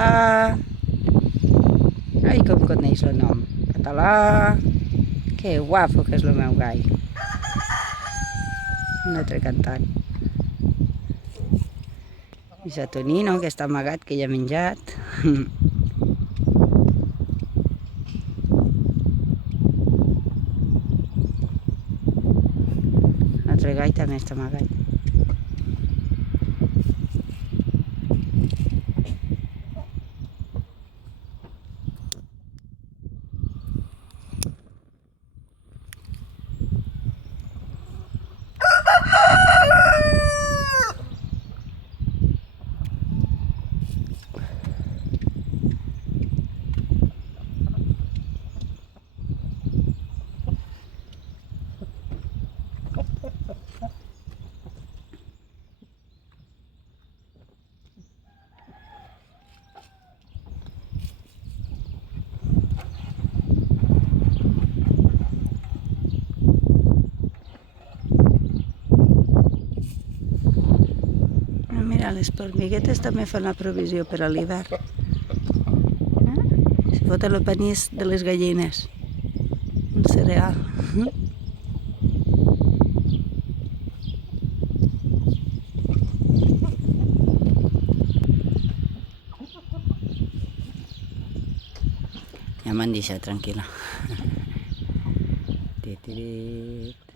Català. Ai, com coneix el nom. Català. Que guapo que és el meu gall. Un altre cantant. I el Tonino, que està amagat, que ja ha menjat. L'altre gall també està amagat. Mira, les formiguetes també fan la provisió per a l'hivern. Si foten el panís de les gallines, un cereal. Ja m'han deixat tranquil·la. Titirit.